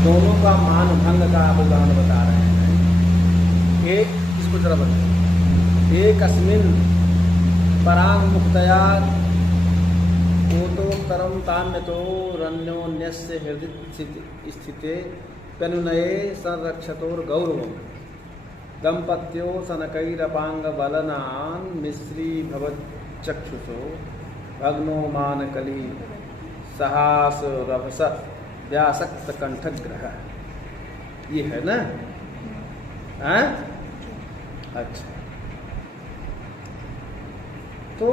दोनों का मान भंग का आप उदाहरण बता रहे हैं। एक इसको जरा बताइए। एक अस्मिन परांग मुक्तया ओतोत्तरम तान्यतो रण्योन्यस्य हृदय स्थिते प्यनुनये संरक्षतोर गौरवम् दंपत्यो सनकैरपांग बलनान मिश्री भवच्चक्षुषो भग्नो मानकली सहास रभस व्यासक्त कंठग्रह। ये है ना? हैं? अच्छा, तो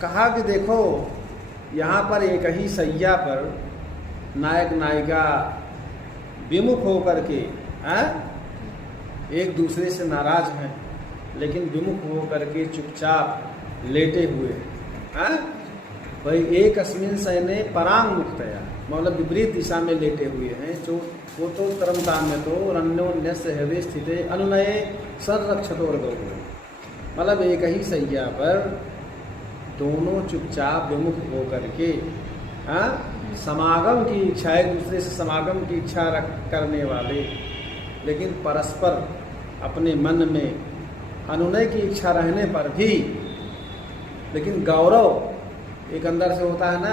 कहा कि देखो यहाँ पर एक ही सैया पर नायक नायिका विमुख होकर के एक दूसरे से नाराज हैं, लेकिन विमुख होकर के चुपचाप लेटे हुए हैं। भाई एक अस्मिन सैने परांग मुक्तया, मतलब विपरीत दिशा में लेटे हुए हैं। जो वो तो कर्मतान में तो रण्योन्यस्य हृदय स्थिते अनुनये संरक्षतोर गौरव, मतलब एक ही सैया पर दोनों चुपचाप विमुख होकर के समागम की इच्छा, एक दूसरे से समागम की इच्छा करने वाले, लेकिन परस्पर अपने मन में अनुनय की इच्छा रहने पर भी, लेकिन गौरव एक अंदर से होता है ना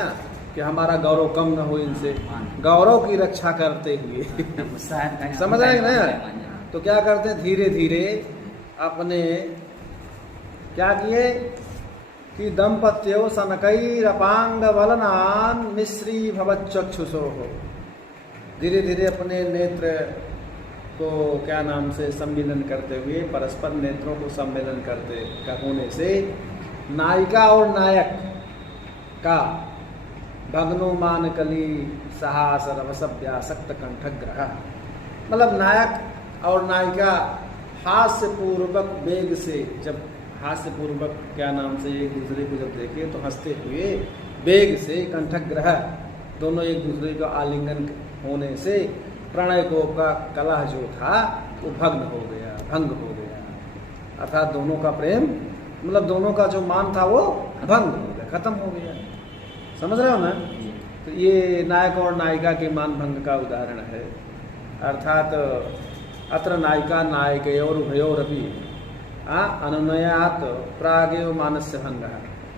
कि हमारा गौरव कम न हो इनसे, गौरव की रक्षा करते हुए समझ रहे हैं ना? तो क्या करते हैं, धीरे धीरे अपने क्या किए कि दंपत्यो सनकैरपांग बलनान मिश्री भवच्चक्षुषो हो, धीरे धीरे अपने नेत्र को क्या नाम से सम्मिलन करते हुए, परस्पर नेत्रों को सम्मिलन करते का होने से नायिका और नायक का भग्नो मानकली सहास रवसव्यासक्त कंठग्रह, मतलब नायक और नायिका हास्य पूर्वक वेग से, जब हास्य पूर्वक क्या नाम से एक दूसरे को जब देखे तो हंसते हुए वेग से कंठग्रह, दोनों एक दूसरे का आलिंगन होने से प्रणय को का कलह जो था वो भंग हो गया, अर्थात दोनों का प्रेम, मतलब दोनों का जो मान था वो भंग हो गया, खत्म हो गया। समझ रहे हो ना? तो ये नायक और नायिका के मान भंग का उदाहरण है। अर्थात अत्र नायिका नायकयोर उभयोरपि अनुनयात प्रागेव मानस्य भंग,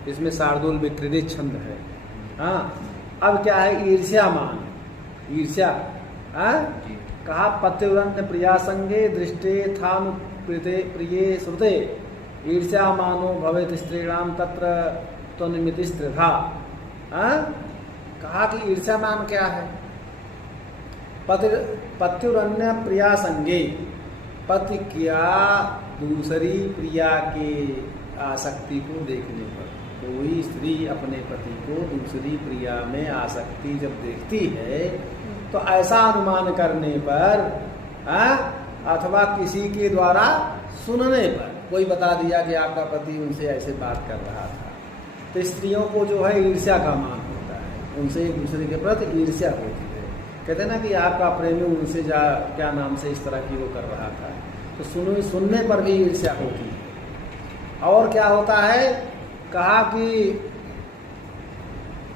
इसमें शार्दूल विकृत छंद है। अब क्या है, ईर्ष्या मान, ईर्ष्या कहा पतिव्रन्य प्रिया संगे दृष्टे थानु प्रिये श्रुते ईर्ष्या मानो भवेत स्त्रीणाम तत्र तो निमित्त स्त्रीधा। कहा कि ईर्ष्या मान क्या है, पत्युरन्य प्रिया संगे, पति क्या दूसरी प्रिया के आसक्ति को देखने पर, कोई स्त्री अपने पति को दूसरी प्रिया में आसक्ति जब देखती है तो ऐसा अनुमान करने पर अथवा किसी के द्वारा सुनने पर कोई बता दिया कि आपका पति उनसे ऐसे बात कर रहा था, तो स्त्रियों को जो है ईर्ष्या का मान होता है, उनसे एक दूसरे के प्रति ईर्ष्या होती है। कहते हैं ना कि आपका प्रेमी उनसे क्या नाम से इस तरह की वो कर रहा था, तो सुनने पर भी ईर्ष्या होती है। और क्या होता है, कहा कि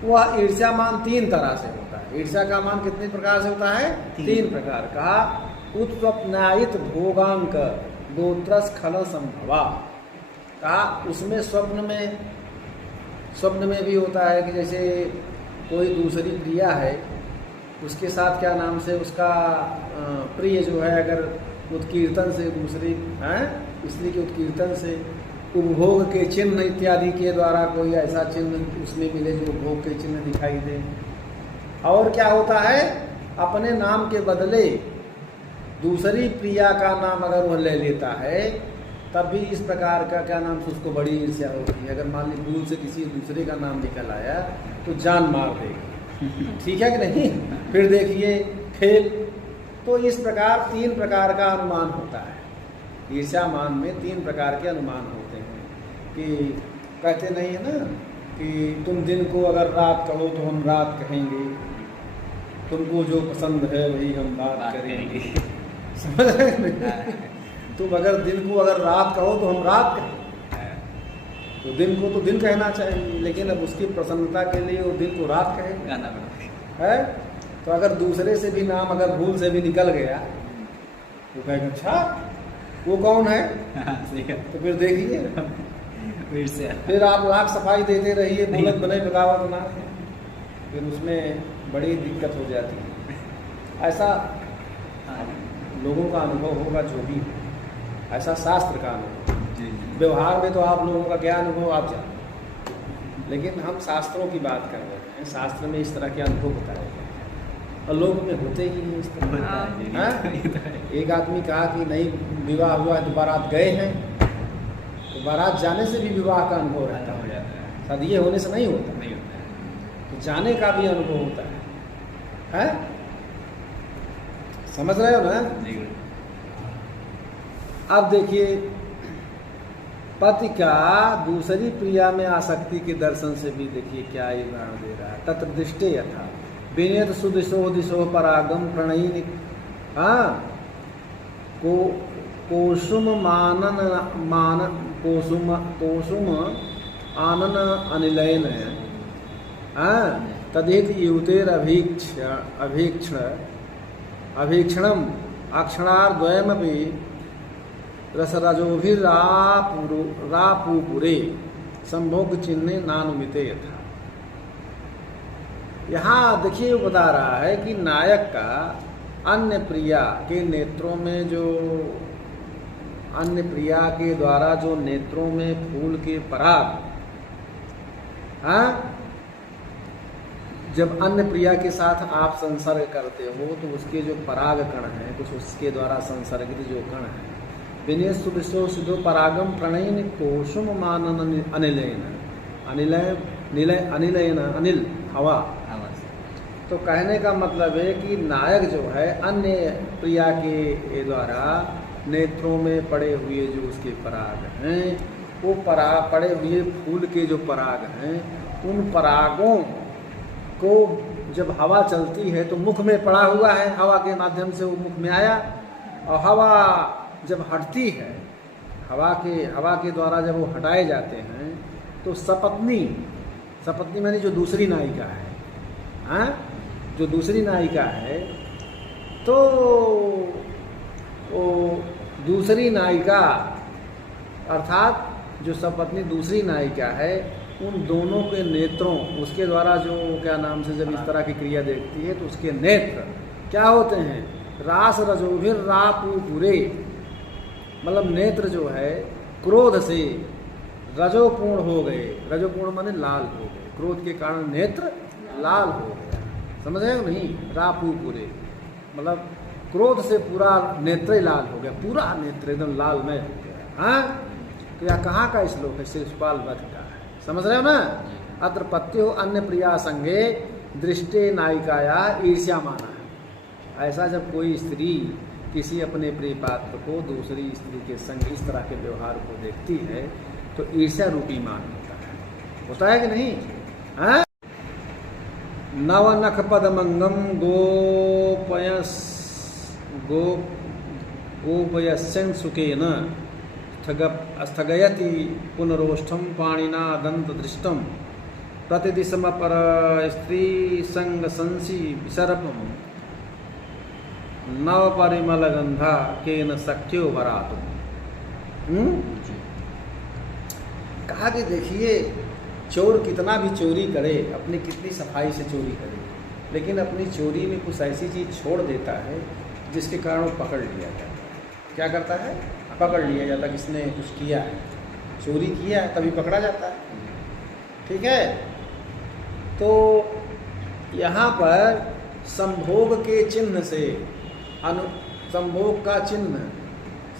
वह ईर्ष्या मान तीन तरह से होता है। ईर्ष्या का मान कितने प्रकार से होता है? तीन प्रकार। कहा उत्स्वप्नायित भोगांक गोत्रस्खलन संभवा, कहा उसमें स्वप्न में भी होता है कि जैसे कोई दूसरी प्रिया है, उसके साथ क्या नाम से उसका प्रिय जो है अगर उत्कीर्तन से दूसरी स्त्री के उत्कीर्तन से उपभोग के चिन्ह इत्यादि के द्वारा कोई ऐसा चिन्ह उसमें मिले जो उपभोग के चिन्ह दिखाई दे। और क्या होता है, अपने नाम के बदले दूसरी प्रिया का नाम अगर वह ले लेता है तब भी इस प्रकार का क्या नाम से उसको बड़ी ईर्ष्या होती है। अगर मान ली भूल से किसी दूसरे का नाम निकल आया तो जान मार देगी, ठीक है कि नहीं? फिर देखिए खेल। तो इस प्रकार तीन प्रकार का अनुमान होता है। ईर्ष्या मान में तीन प्रकार के अनुमान होते हैं कि कहते नहीं है ना कि तुम दिन को अगर रात कहो तो हम रात कहेंगे, तुमको जो पसंद है वही हम बात करेंगे। समझ रहे? तुम अगर दिन को अगर रात कहो तो हम रात कहेंगे, तो दिन को तो दिन कहना चाहिए, लेकिन अब उसकी प्रसन्नता के लिए वो दिन को रात कहे गाना बना है। तो अगर दूसरे से भी नाम अगर भूल से भी निकल गया तो कहेगा अच्छा वो कौन है, तो फिर देखिए फिर से फिर आप लाख सफाई देते रहिए, बोलत बने बगावत ना, फिर उसमें बड़ी दिक्कत हो जाती है। ऐसा लोगों का अनुभव होगा जो भी, ऐसा शास्त्र का अनुभव। जी व्यवहार में तो आप लोगों का क्या अनुभव आप जानते, लेकिन हम शास्त्रों की बात कर रहे हैं। शास्त्र में इस तरह के अनुभव बताए गए हैं और लोग में होते ही हैं इस तरह। हाँ? एक आदमी कहा कि नहीं विवाह हुआ है तो बारात गए हैं, तो बारात जाने से भी विवाह का अनुभव रहता हो है, जाता है, शादी होने से नहीं होता, नहीं होता है। तो जाने का भी अनुभव होता है? समझ रहे हो ना? जी अब देखिए, पति का दूसरी प्रिया में आसक्ति के दर्शन से भी देखिए क्या ये उदाहरण दे रहा है। तत्र दृष्टे यथा विनियत सुदिशो दिशो परागम प्रणयी को कोसुम कोसुम आनन अनिलयन तदेत युवतेर अभीक्षणम अक्षणार्द्वयमपि रसरजोभिरापूपुरे संभोग चिन्ह नानुमिते यथा। यहाँ देखिए वो बता रहा है कि नायक का अन्य प्रिया के नेत्रों में जो अन्य प्रिया के द्वारा जो नेत्रों में फूल के पराग, जब अन्य प्रिया के साथ आप संसर्ग करते हो तो उसके जो पराग कण हैं, कुछ उसके द्वारा संसर्गित जो कण हैं, विनय सुविशो सिद्धो परागम प्रणयन कोसुम मानन अनिलयन अनिलयन अनिल हवा। तो कहने का मतलब है कि नायक जो है अन्य प्रिया के द्वारा नेत्रों में पड़े हुए जो उसके पराग हैं, वो पड़े हुए फूल के जो पराग हैं, उन परागों को जब हवा चलती है तो मुख में पड़ा हुआ है, हवा के माध्यम से वो मुख में आया, और हवा जब हटती है, हवा के द्वारा जब वो हटाए जाते हैं तो सपत्नी मानी जो दूसरी नायिका है, जो दूसरी नायिका है, तो वो दूसरी नायिका अर्थात जो सपत्नी दूसरी नायिका है, उन दोनों के नेत्रों, उसके द्वारा जो क्या नाम से जब इस तरह की क्रिया देखती है तो उसके नेत्र क्या होते हैं, रास रजोभिर रापूपुरे, मतलब नेत्र जो है क्रोध से रजोपूर्ण हो गए। रजोपूर्ण माने लाल हो गए, क्रोध के कारण नेत्र लाल हो गया। समझ रहे हो नहीं? रापूपुरे मतलब क्रोध से पूरा नेत्र लाल हो गया, पूरा नेत्र एकदम लालमय हो गया। तो यह कहाँ का श्लोक है? शिशुपाल वध का है। समझ रहे हो ना? अत्र पत्यो अन्य प्रिया संगे दृष्टे नायिकाया ईर्ष्या माना है। ऐसा जब कोई स्त्री किसी अपने प्रिय पात्र को दूसरी स्त्री के संग इस तरह के व्यवहार को देखती है तो ईर्ष्या रूपी मान होता है कि नहीं? नव नख पदमंगम गोपयस्यं सुखेन स्थगयति पुनरोष्ठम पाणिना दंत दृष्टम प्रतिदिशमपर स्त्री संग संसी विसर्पम नव परिमल गंधा केन सख्यो वरातु। कहा कि देखिए, चोर कितना भी चोरी करे, अपनी कितनी सफाई से चोरी करे, लेकिन अपनी चोरी में कुछ ऐसी चीज़ छोड़ देता है जिसके कारण वो पकड़ लिया जाता है। क्या करता है? पकड़ लिया जाता है। किसने कुछ किया है, चोरी किया है, तभी पकड़ा जाता है। ठीक है? तो यहाँ पर संभोग के चिन्ह से संभोग का चिन्ह,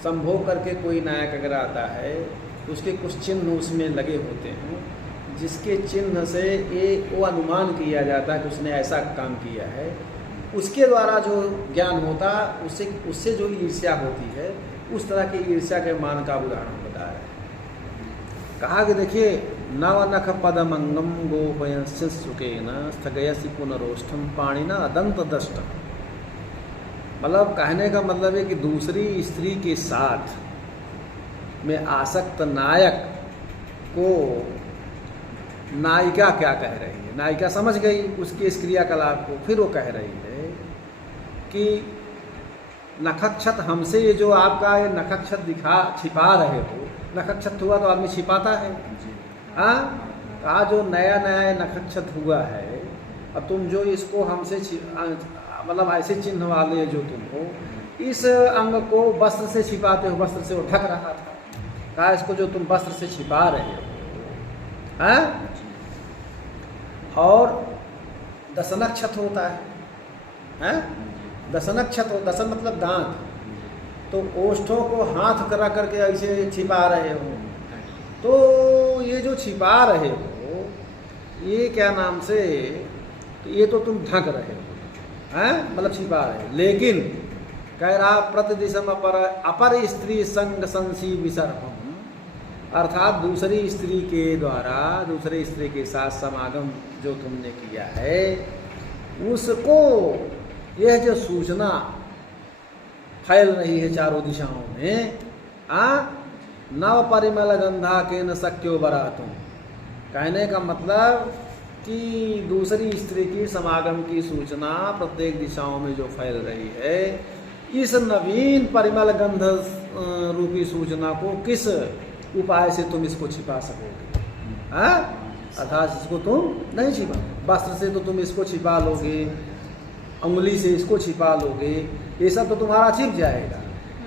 संभोग करके कोई नायक अगर आता है तो उसके कुछ चिन्ह उसमें लगे होते हैं, जिसके चिन्ह से वो अनुमान किया जाता है कि उसने ऐसा काम किया है। उसके द्वारा जो ज्ञान होता उससे जो ईर्ष्या होती है, उस तरह की ईर्ष्या के मान का उदाहरण बता रहे हैं। कहा कि देखिए, नवनख पदमंगम गोपयस्य सुकेन स्थगयसि पुनरोष्ठम पाणिना दंत दष्ट। मतलब कहने का मतलब है कि दूसरी स्त्री के साथ में आसक्त नायक को नायिका क्या कह रही है। नायिका समझ गई उसके इस क्रियाकलाप को, फिर वो कह रही है कि नखक्षत हमसे ये जो आपका ये नखक्षत छिपा रहे हो, नखक्षत हुआ तो आदमी छिपाता है, हाँ, कहा जो नया नया नखक्षत हुआ है, अब तुम जो इसको हमसे मतलब ऐसे चिन्ह वाले जो तुम हो, इस अंग को वस्त्र से छिपाते हो, वस्त्र से वो ढक रहा था, कहा इसको जो तुम वस्त्र से छिपा रहे हो, हाँ? और दशनक्षत होता है, हैं? दशनक्षत हो, दशन मतलब दांत, तो ओष्ठों को हाथ करा करके ऐसे छिपा रहे हो, तो ये जो छिपा रहे हो ये क्या नाम से, तो ये तो तुम ढक रहे हो, हैं? मतलब छिपा रहे हो। लेकिन कह रहा प्रतिदिशम अपर स्त्री संग संसी विसर्पम, अर्थात दूसरी स्त्री के द्वारा दूसरी स्त्री के साथ समागम जो तुमने किया है, उसको यह जो सूचना फैल रही है चारों दिशाओं में, नव परिमल गंधा के न सक्यो बरातुम, कहने का मतलब कि दूसरी स्त्री की समागम की सूचना प्रत्येक दिशाओं में जो फैल रही है, इस नवीन परिमल गंध रूपी सूचना को किस उपाय से तुम इसको छिपा सकोगे, हाँ? अर्थात इसको तुम नहीं छिपा, वस्त्र से तो तुम इसको छिपा लोगे, उंगली से इसको छिपा लोगे, ये सब तो तुम्हारा छिप जाएगा,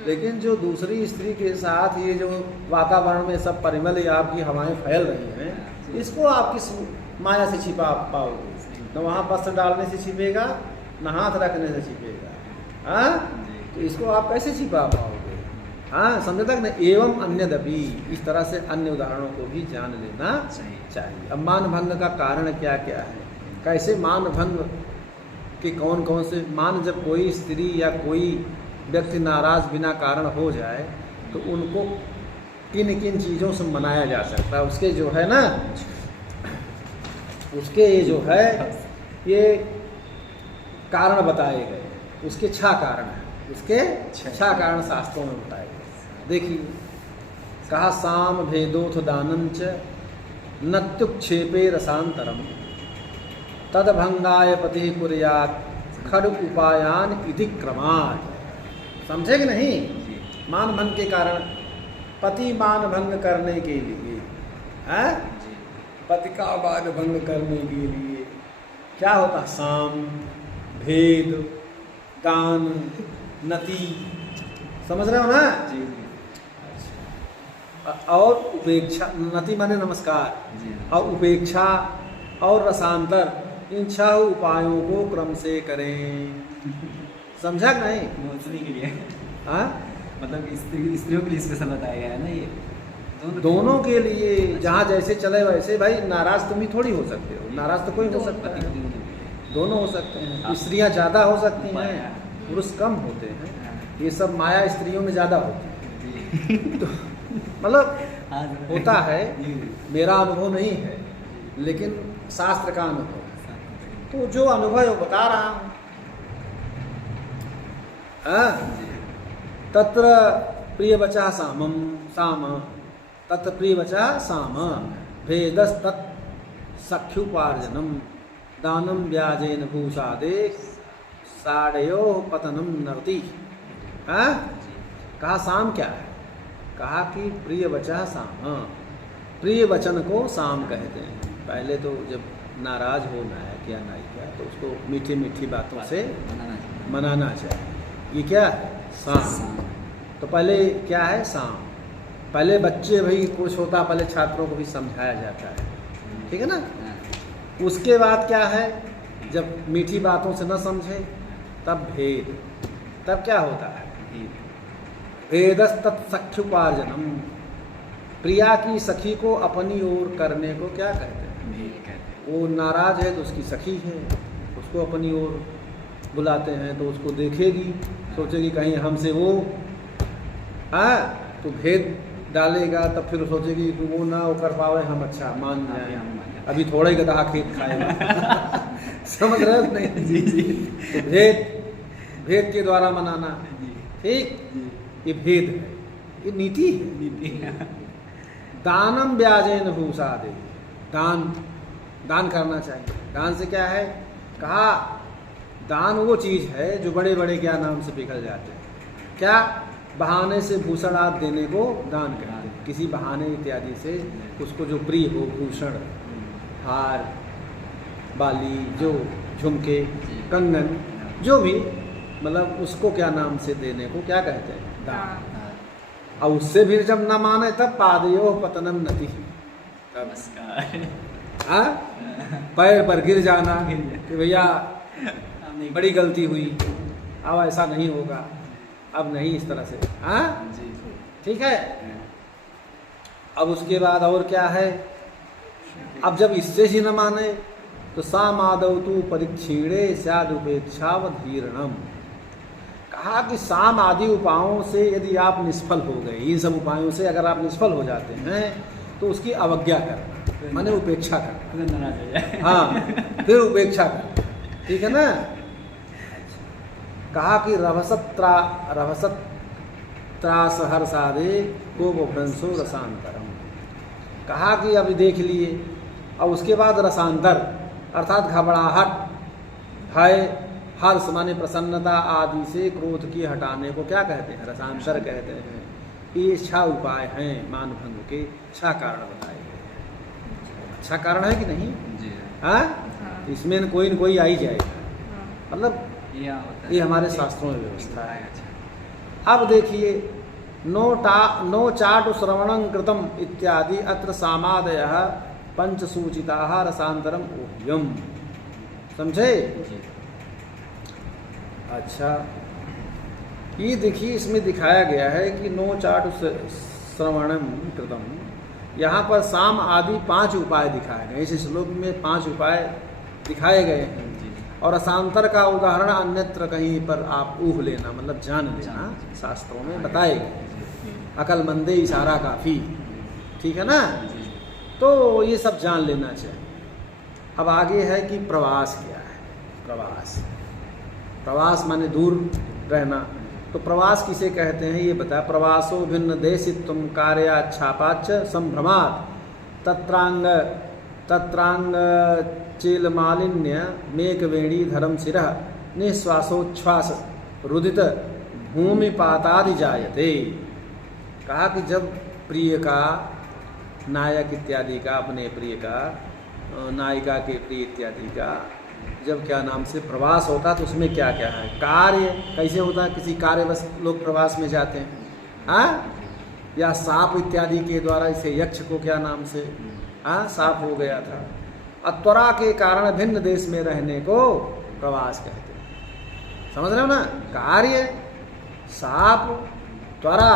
लेकिन जो दूसरी स्त्री के साथ ये जो वातावरण में सब परिमल या आपकी हवाएं फैल रही हैं, इसको आप किस माया से छिपा पाओगे? न वहाँ वस्त्र डालने से छिपेगा, न हाथ रखने से छिपेगा, हाँ? तो इसको आप कैसे छिपा पाओगे, हाँ? समझे तक न? एवं अन्यदपि, इस तरह से अन्य उदाहरणों को भी जान लेना चाहिए। अब मान भंग का कारण क्या क्या है, कैसे मान भंग के कौन कौन से मान, जब कोई स्त्री या कोई व्यक्ति नाराज बिना कारण हो जाए तो उनको किन किन चीज़ों से मनाया जा सकता है, उसके जो है ना, उसके ये जो है ये कारण बताए गए, उसके 6 कारण हैं, उसके 6 कारण शास्त्रों में बताए गए। देखिए, कहा साम भेदोथ दानंच नत्युक्षेपे रसांतरम तदभंगाय पति कुर्यात खड़ उपायान इति क्रमात्। समझे कि नहीं? मान भंग के कारण, पति मान भंग करने के लिए, हैं? पति का मान भंग करने के लिए क्या होता? साम, भेद, दान, नति, समझ रहे हो ना? जी। और उपेक्षा, नति माने नमस्कार, और उपेक्षा और रसांतर, इन 6 उपायों को क्रम से करें। समझा कि नहीं? दूसरी के लिए, हाँ, मतलब स्त्रियों के लिए स्पेशल बताया गया है ना ये, दोनों के लिए, जहाँ जैसे चले वैसे। भाई नाराज तुम ही थोड़ी हो सकते हो, नाराज तो कोई हो सकता है, दोनों हो सकते हैं। स्त्रियाँ ज़्यादा हो सकती हैं, पुरुष कम होते हैं, ये सब माया स्त्रियों में ज़्यादा होती है। तो मतलब होता है, मेरा अनुभव नहीं है, लेकिन शास्त्र का अनुभव, तो जो अनुभव है वो बता रहा हूँ। तत्र प्रियवचा सामम साम, तत्र प्रियवचा साम भेदस तत् सख्युपार्जनम दानम व्याजेन भूषादे साड़यो पतनम नरति। कहा साम क्या है? कहा कि प्रियवचा साम, प्रिय वचन को साम कहते हैं। पहले तो जब नाराज हो नायक या नायिका तो उसको मीठी मीठी बातों से मनाना चाहिए। ये क्या है? साम। तो पहले क्या है? साम। पहले बच्चे भाई कुछ होता, पहले छात्रों को भी समझाया जाता है, ठीक है ना? उसके बाद क्या है? जब मीठी बातों से न समझे तब भेद, तब क्या होता है? भेदस तत्सख्युपार्जनम, प्रिया की सखी को अपनी ओर करने को क्या कहते हैं? वो नाराज है तो उसकी सखी है, उसको अपनी ओर बुलाते हैं तो उसको देखेगी, सोचेगी कहीं हमसे वो तो भेद डालेगा, तब फिर सोचेगी कि वो ना वो कर पावे, हम अच्छा मान जाए, अभी थोड़ा ही गधा खेत खाएगा। समझ रहे हो नहीं? जी जी। तो भेद के द्वारा मनाना, ठीक? ये भेद है, ये नीति है। दानम ब्याजेन भूषा दे, दान करना चाहिए। दान से क्या है, कहा दान वो चीज़ है जो बड़े बड़े क्या नाम से पिघल जाते हैं, क्या बहाने से भूषण आप देने को दान कहते हैं। किसी बहाने इत्यादि से उसको जो प्रिय हो, भूषण, हार, बाली, जो झुमके, कंगन, जो भी, मतलब उसको क्या नाम से देने को क्या कहते हैं, दान। और उससे भी जब न माने तब पादयो पतनम नति, हाँ, पैर पर गिर जाना कि भैया बड़ी गलती हुई, अब ऐसा नहीं होगा, अब नहीं इस तरह से, हाँ, ठीक है। अब उसके बाद और क्या है, अब जब इससे ही न माने तो सामादव तू परीक्षीणे स्यादुपेक्षावधीरणम, कहा कि साम आदि उपायों से यदि आप निष्फल हो गए, इन सब उपायों से अगर आप निष्फल हो जाते हैं तो उसकी अवज्ञा करना, माने उपेक्षा करना, हाँ, फिर उपेक्षा करना, ठीक है ना। कहा कि रभसत त्रास हर्षादे को भ्रंशो रसांतरम, कहा कि अभी देख लिए। और उसके बाद रसांतर अर्थात घबराहट, भय, हर्ष माने प्रसन्नता आदि से क्रोध की हटाने को क्या कहते हैं, रसांतर कहते हैं। ये 6 उपाय हैं मानभंग के, 6 कारण बताए गए। अच्छा कारण है कि नहीं, हाँ, इसमें न कोई आ ही जाएगा, मतलब ये हमारे शास्त्रों में व्यवस्था है। अब देखिए, नो चाटु श्रवणं कृतम इत्यादि अत्र सामादयः पंचसूचिताः रसांतरम ओह्यम, समझे। अच्छा, ये देखिए इसमें दिखाया गया है कि नो चाटु श्रवणम कृतम, यहाँ पर साम आदि 5 उपाय दिखाए गए, इस श्लोक में 5 उपाय दिखाए गए हैं। और रसांतर का उदाहरण अन्यत्र कहीं पर आप ऊह लेना, मतलब जान लेना, शास्त्रों में बताए गए। अकलमंदे इशारा काफ़ी, ठीक है ना, तो ये सब जान लेना चाहिए। अब आगे है कि प्रवास क्या है। प्रवास माने दूर रहना, तो प्रवास किसे कहते हैं ये बता। प्रवासो भिन्न देशित्वम कार्याच्छापाच्च संभ्रमात् तत्रांग चेल मालिन्य मेघवेणी धर्म शिरः निश्वासोच्छ्वास रुदित भूमिपातादि जायते। कहा कि जब प्रिय का, नायक इत्यादि का, अपने प्रिय का, नायिका के प्रिय इत्यादि का जब क्या नाम से प्रवास होता तो उसमें क्या क्या है, कार्य कैसे होता है, किसी कार्यवश लोग प्रवास में जाते हैं, हाँ, या सांप इत्यादि के द्वारा, इसे यक्ष को क्या नाम से, हाँ, सांप हो गया था। अत्वरा के कारण भिन्न देश में रहने को प्रवास कहते हैं, समझ रहे हो ना। कार्य, सांप, त्वरा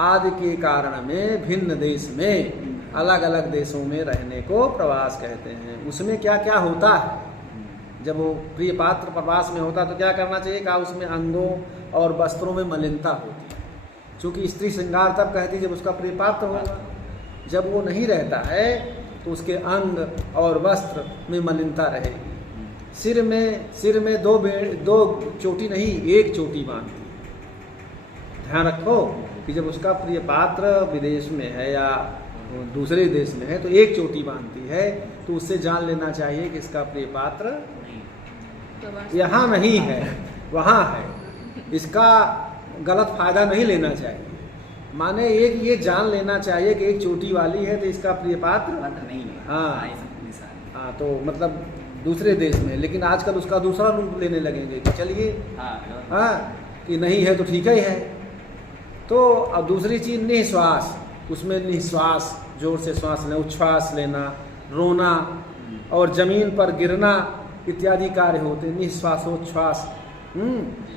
आदि के कारण में भिन्न देश में, अलग अलग देशों में रहने को प्रवास कहते हैं। उसमें क्या क्या होता है, जब वो प्रिय पात्र प्रवास में होता तो क्या करना चाहिए, कहा उसमें अंगों और वस्त्रों में मलिनता होती है। चूँकि स्त्री श्रृंगार तब कहती जब उसका प्रिय पात्र होगा, जब वो नहीं रहता है तो उसके अंग और वस्त्र में मलिनता रहेगी। सिर में दो चोटी नहीं, एक चोटी बांधती है। ध्यान रखो कि जब उसका प्रिय पात्र विदेश में है या दूसरे देश में है तो एक चोटी बांधती है, तो उससे जान लेना चाहिए कि इसका प्रिय पात्र यहाँ नहीं है, वहाँ है। इसका गलत फायदा नहीं लेना चाहिए। माने एक ये जान लेना चाहिए कि एक चोटी वाली है तो इसका प्रिय पात्र नहीं है, हाँ, तो मतलब दूसरे देश में। लेकिन आजकल उसका दूसरा रूप लेने लगेंगे कि चलिए, हाँ, कि नहीं है तो ठीक ही है। तो अब दूसरी चीज़ निश्वास, उसमें निश्वास, जोर से श्वास लेना, उच्छ्वास लेना, रोना और जमीन पर गिरना इत्यादि कार्य होते हैं। निश्वासोच्छ्वास,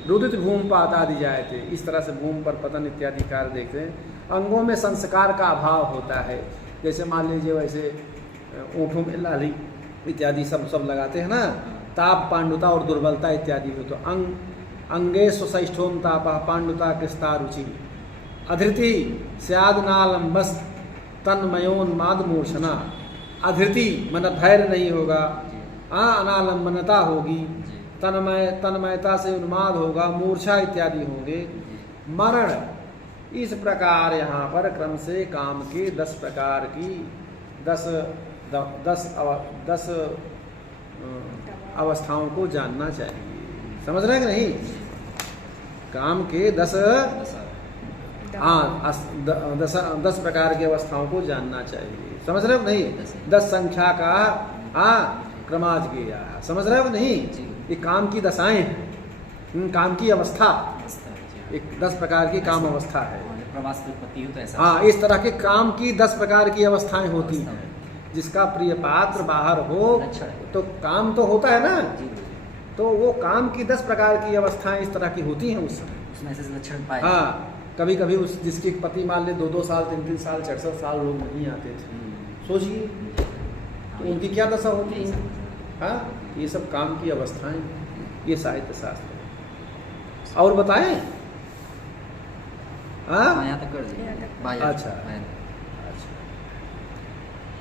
रुदित भूमिपात आदि जाए थे, इस तरह से भूमि पर पतन इत्यादि कार्य देखते हैं। अंगों में संस्कार का अभाव होता है, जैसे मान लीजिए वैसे ऊँटों में लाली इत्यादि सब लगाते हैं ना, ताप, पांडुता और दुर्बलता इत्यादि हो तो अंगे स्वशिष्ठोम तापा पांडुता कृष्ता रुचि अधृति स्यादनालंबस तन्मयोन्माद मूर्छना। अधृति मन धैर्य नहीं होगा, अनालंबनता होगी, तन्मयता से उन्माद होगा, मूर्छा इत्यादि होंगे, मरण इस प्रकार यहाँ पर क्रम से काम के 10 प्रकार की 10 अवस्थाओं को जानना चाहिए। समझ रहे हैं कि नहीं? काम के 10 प्रकार की अवस्थाओं को जानना चाहिए। समझ रहे हो नहीं? 10 संख्या का क्रमाज गया। समझ रहे हो नहीं? ये काम की दशाएं हैं, काम की अवस्था, एक 10 प्रकार की काम अवस्था है। प्रवास की उत्पत्ति हो तो ऐसा। हाँ, इस तरह के काम की 10 प्रकार की अवस्थाएं होती हैं। जिसका प्रिय पात्र बाहर हो तो काम तो होता है ना, तो वो काम की 10 प्रकार की अवस्थाएं इस तरह की होती हैं उस समय। उसमें से लक्षण पाए। हाँ, कभी कभी उस जिसके पति मान ले 2-2 साल 3-3 साल 66 साल लोग नहीं आते थे, सोचिए तो उनकी क्या दशा होती है। हाँ, ये सब काम की अवस्थाएं, ये साहित्य शास्त्र है। और बताएं? हाँ, यहाँ तक कर दिया। अच्छा,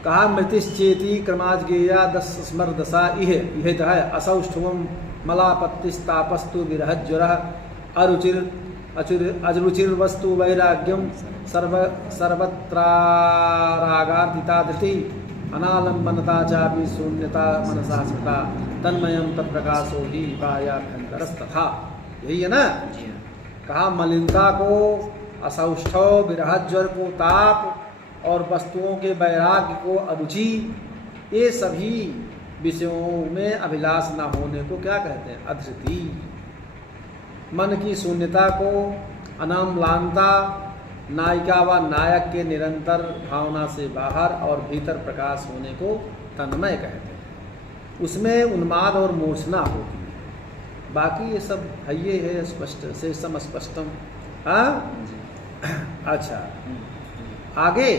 कहा मृतिश्चेति क्रमाज्ञेया 10 स्मर दशा इह है असौष्ठवम मलापत्तिस्तापस्तु विरहज्वरः अरुचिर वस्तु वैराग्यम सर्वत्रारागार्दिता धृति अनालंबनता चापि शून्यता मनसा स्मृता तन्मयम तत्प्रकाशो ही पायाभ्यंतरस्तथा। यही है ना? कहा मलिनता को, असौष्ठव, विरहज्वर को ताप, और वस्तुओं के वैराग्य को अरुचि, ये सभी विषयों में अभिलाष न होने को क्या कहते हैं? अधृति। मन की शून्यता को अनाम्लानता, नायिका व नायक के निरंतर भावना से बाहर और भीतर प्रकाश होने को तन्मय कहते हैं। उसमें उन्माद और मूर्छना होती है। बाकी ये सब है, ये है स्पष्ट से सम स्पष्टम। हाँ, अच्छा, आगे